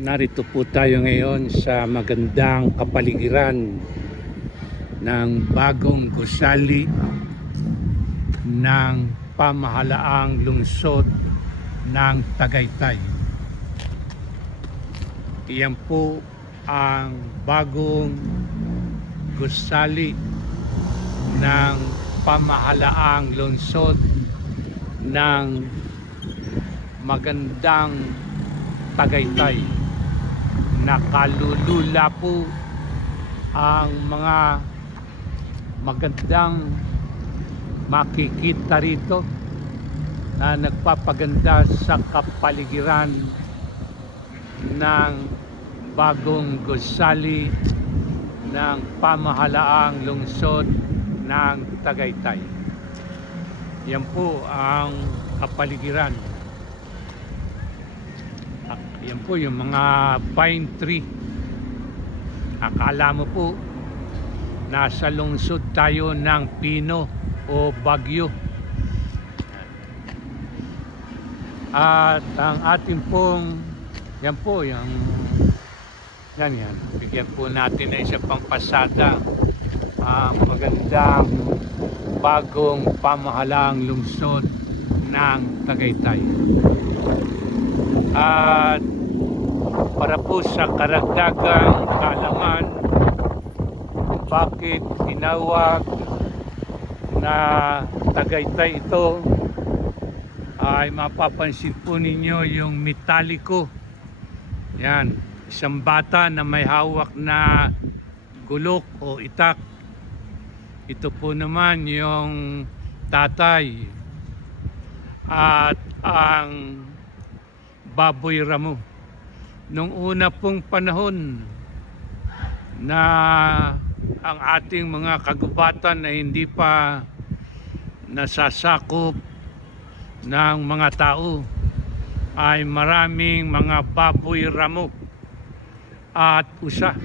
Narito po tayo ngayon sa magandang kapaligiran ng bagong gusali ng pamahalaang lungsod ng Tagaytay. Iyan po ang bagong gusali ng pamahalaang lungsod ng magandang Tagaytay. Nakalulula po ang mga magandang makikita rito na nagpapaganda sa kapaligiran ng bagong gusali ng pamahalaang lungsod ng Tagaytay. Yan po ang kapaligiran. Yan po yung mga pine tree. Akala mo po nasa lungsod tayo ng Pino o Bagyo. At ang ating pong yan po yung yan. Bigyan po natin na isa pang pasada ang magandang bagong pamahalaang lungsod ng Tagaytay. At para po sa karagdagang kaalaman kung bakit tinawag na Tagaytay ito, ay mapapansin po ninyo yung metaliko. Yan, isang bata na may hawak na gulok o itak. Ito po naman yung tatay at ang baboy ramo. Nung una pong panahon na ang ating mga kagubatan na hindi pa nasasakop ng mga tao, ay maraming mga baboy ramo at usa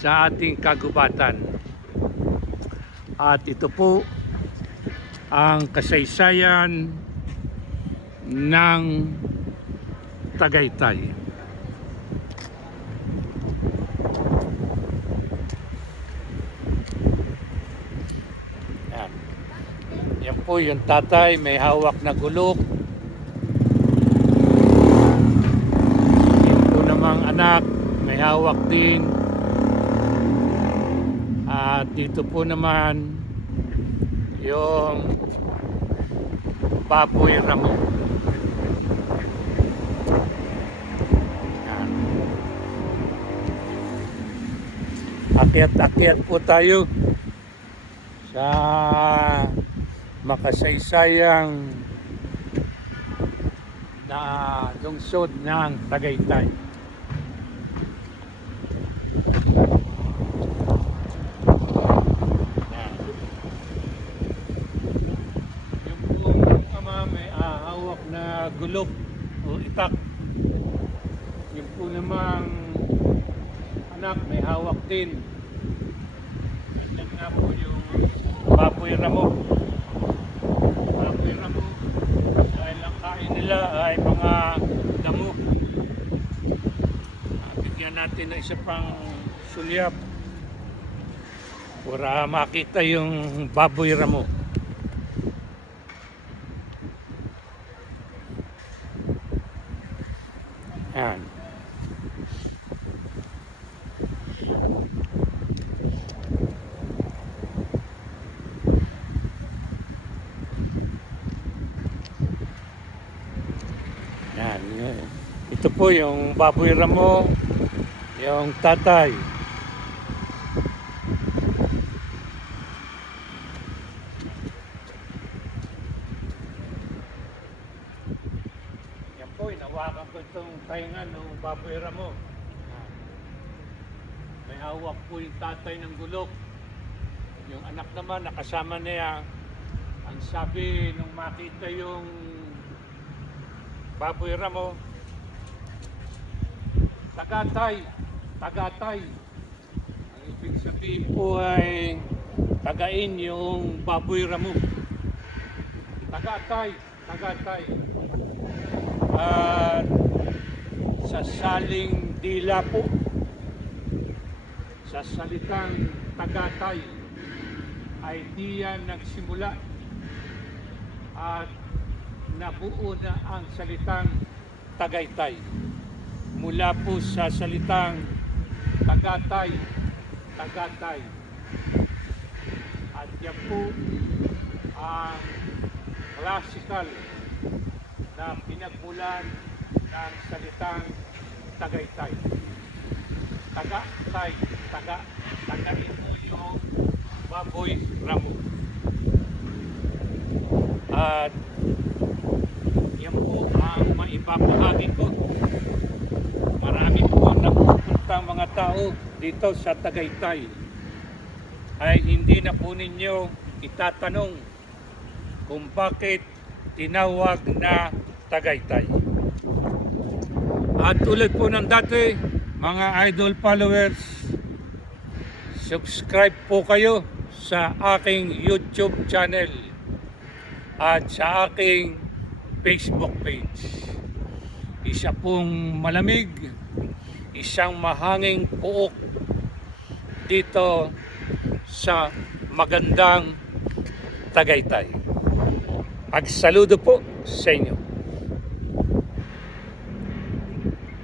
sa ating kagubatan. At ito po ang kasaysayan ng Tagaytay. Yan po yung tatay, may hawak na gulok. Yan po namang anak, may hawak din. At dito po naman yung baboy ramo. Akyat-akyat po tayo sa makasaysayang na lungsod ng Tagaytay. Yung pong ama may hawak na gulok o itak. Yung po namang anak may hawak din. Yan nga po yung baboy ramo. Baboy ramo, dahil ang kain nila ay mga damo. Bigyan natin na isa pang sulyap para makita yung baboy ramo. Yan. Yan. Ito po yung baboy ramo, yung tatay. Yan po, inawakan ko itong taingan ng baboy ramo. May hawak po yung tatay ng gulok. Yung anak naman nakasama niya. Ang sabi nung makita yung baboy ramo, tagatay, tagatay. Ang ibig sabihin po ay tagain yung baboy ramo. Tagatay, tagatay. At sa saling dila po, sa salitang Tagatay, ay diyan nagsimula at nabuo na ang salitang Tagaytay. Mula po sa salitang Tagatay, Tagatay. At yan po ang classical na pinagmulan ng salitang Tagaytay. Tagatay, tagain mo yung baboy ramo. At yan po ang maipapahagi ko. Marami po ang napupuntang mga tao dito sa Tagaytay ay hindi na po ninyo itatanong kung bakit tinawag na Tagaytay. At tulad po ng dati, mga idol followers, subscribe po kayo sa aking YouTube channel at sa aking Facebook page. Isa pong malamig, isang mahanging puok dito sa magandang Tagaytay. Agsaludo po sa inyo.